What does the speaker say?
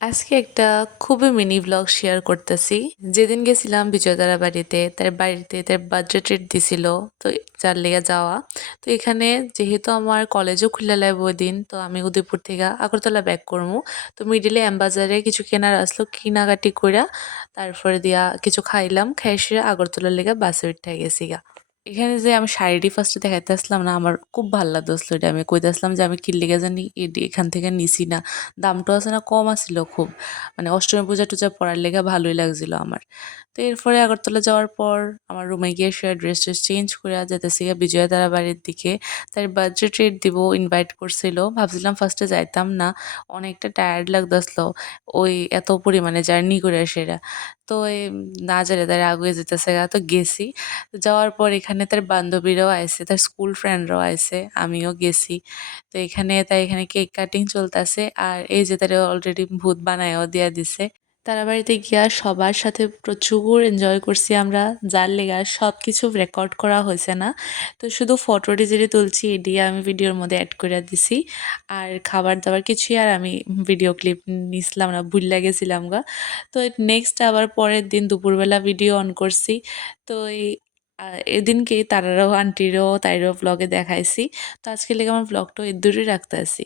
আজকে একটা খুবই মিনি ব্লগ শেয়ার করতেছি। যেদিন গেছিলাম বিজয়তারা বাড়িতে, তার বাড়িতে তার বার্থডে ট্রিট দিছিল, তো যার লেগে যাওয়া। তো এখানে যেহেতু আমার কলেজও খুলে লাগবে ওই দিন, তো আমি উদয়পুর থেকে আগরতলা ব্যাক করবো। তো মিডিলে বাজারে কিছু কেনার আসলো, কিনাকাটি কইরা তারপরে দিয়া কিছু খাইলাম, খাই সেরে আগরতলার লেগে বাসে উঠে গেছি গা। এখানে যে আমি শাড়িটি ফার্স্টে দেখাইতে আসলাম না, আমার খুব ভালো লাগতেছিল। এটা আমি কইতে আসলাম যে আমি কি লেগে জানি এখান থেকে নিছি না, দামটাও আছে না, কম আসছিল খুব, মানে অষ্টমী পূজা টুজা পরার লেগে ভালোই লাগছিল আমার। তো এরপরে আগরতলা যাওয়ার পর আমার রুমে গিয়ে সে ড্রেস ট্রেস চেঞ্জ করে যেতেছি গিয়ে বিজয়া তারা বাড়ির দিকে। তার বার্থডে ট্রিট দিব ইনভাইট করছিল, ভাবছিলাম ফার্স্টে যাইতাম না, অনেকটা টায়ার্ড লাগতেছিল ওই এত পরিমাণে জার্নি করে সেরা। তো এই না জানে তার আগুয়ে যেতেছে গা, তো গেছি। যাওয়ার পর এখানে তার বান্ধবীরাও আইছে, তার স্কুল ফ্রেন্ডরাও আইছে, আমিও গেছি। তো এখানে কেক কাটিং চলতেছে, আর এই যে তারা অলরেডি ভূত বানায়ও দিয়া দিছে। তারা বাড়িতে গিয়া সবার সাথে প্রচুর এনজয় করছি আমরা, যার লেগা সব কিছু রেকর্ড করা হয়েছে না। তো শুধু ফটোটি যেটি তুলছি এটি আমি ভিডিওর মধ্যে অ্যাড করে দিছি। আর খাবার দাবার কিছুই আর আমি ভিডিও ক্লিপ নিছিলাম না, ভুইল্লা গেছিলাম গা। তো নেক্সট আবার পরের দিন দুপুরবেলা ভিডিও অন করছি। তো এদিনকে তারারও আন্টিরও তাইরও ব্লগে দেখাইছি। তো আজকে লেগে আমার ব্লগটা এর দূরই রাখতে আসি।